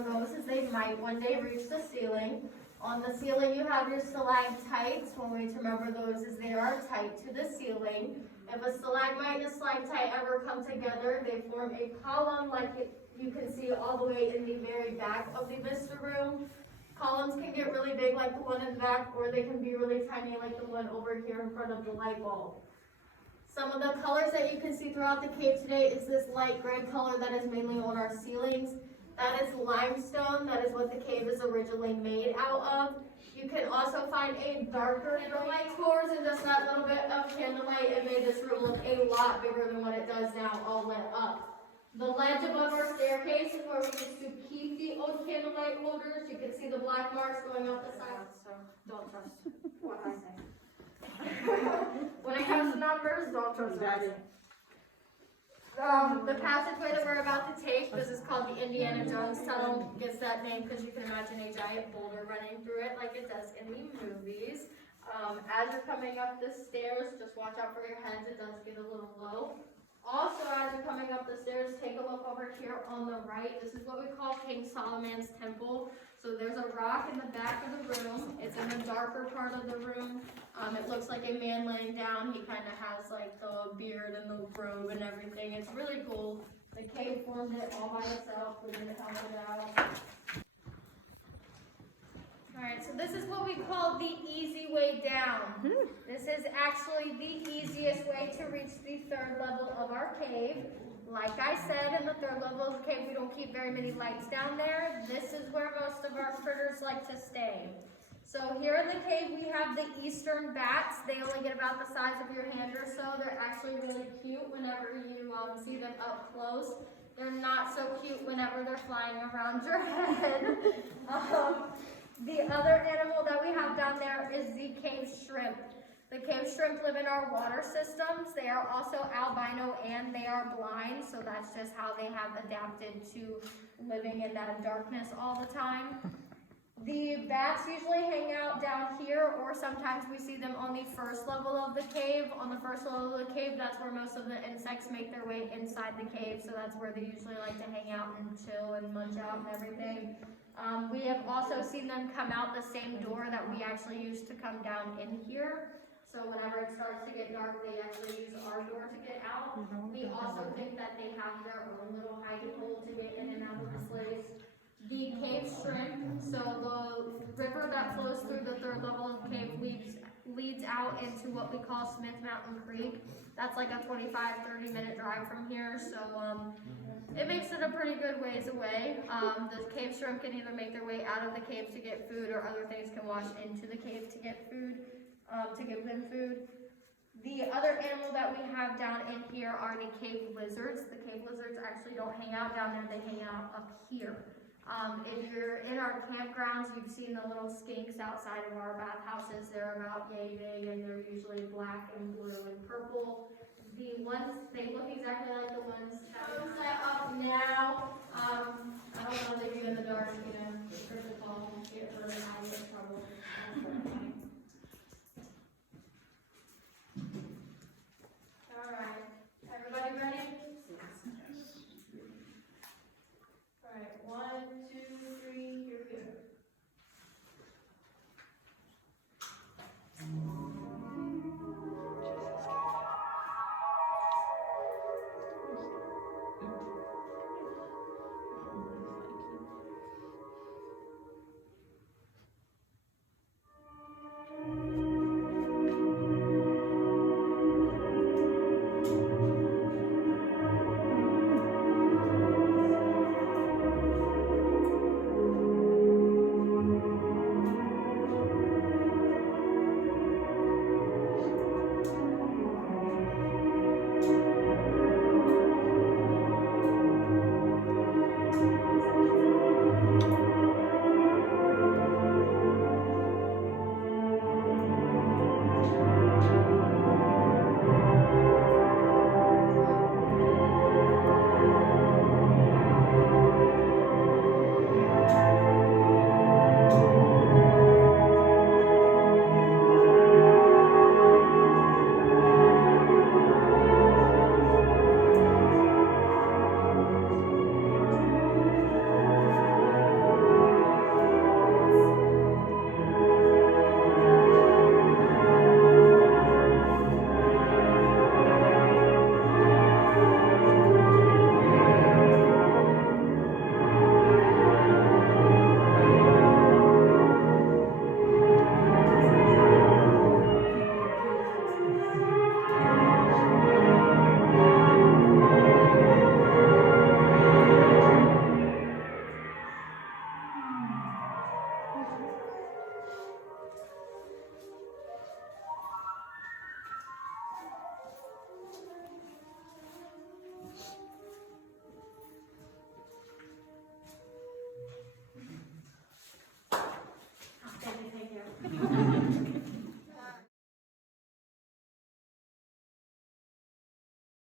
Goes is they might one day reach the ceiling. On the ceiling you have your stalactites. One way to remember those is they are tight to the ceiling. If a stalagmite and a stalactite ever come together, they form a column you can see all the way in the very back of the vista room. Columns can get really big like the one in the back, or they can be really tiny like the one over here in front of the light bulb. Some of the colors that you can see throughout the cave today is this light gray color that is mainly on our ceilings. That is limestone. That is what the cave is originally made out of. You can also find a darker candlelight tours, and just that little bit of candlelight, it made this room look a lot bigger than what it does now, all lit up. The ledge above our staircase is where we used to keep the old candlelight holders. You can see the black marks going up the side. So don't trust what I say. When it comes to numbers, don't trust that. The passageway that we're about to take, this is called the Indiana Jones Tunnel. Gets that name because you can imagine a giant boulder running through it like it does in the movies. As you're coming up the stairs, just watch out for your heads. It does get a little low. Also, as you're coming up the stairs, take a look over here on the right. This is what we call King Solomon's Temple. So there's a rock in the back of the room. It's in the darker part of the room. It looks like a man laying down. He kind of has like the beard and the robe and everything. It's really cool. The cave formed it all by itself. We didn't help it out. Alright, so this is what we call the easy way down. This is actually the easiest way to reach the third level of our cave. Like I said, in the third level of the cave, we don't keep very many lights down there. This is where most of our critters like to stay. So here in the cave, we have the eastern bats. They only get about the size of your hand or so. They're actually really cute whenever you see them up close. They're not so cute whenever they're flying around your head. The other animal that we have down there is the cave shrimp. The cave shrimp live in our water systems. They are also albino and they are blind, so that's just how they have adapted to living in that darkness all the time. The bats usually hang out down here, or sometimes we see them on the first level of the cave. On the first level of the cave, that's where most of the insects make their way inside the cave, so that's where they usually like to hang out and chill and munch out and everything. We have also seen them come out the same door that we actually use to come down in here. So whenever it starts to get dark, they actually use our door to get out. We also think that they have their own little hidey hole to get in and out of this place. The cave shrimp, so the river that flows through the third level of the cave leads out into what we call Smith Mountain Creek. That's like a 25-30 minute drive from here, so it makes it a pretty good ways away. The cave shrimp can either make their way out of the cave to get food, or other things can wash into the cave to get food, to give them food. The other animal that we have down in here are the cave lizards. The cave lizards actually don't hang out down there, they hang out up here. If you're in our campgrounds, you've seen the little skinks outside of our bathhouses. They're about yay big, and they're usually black and blue and purple. The ones, they look exactly like the ones that are set up now. I don't know if they do in the dark, you know, the crystal ball, get really high in trouble.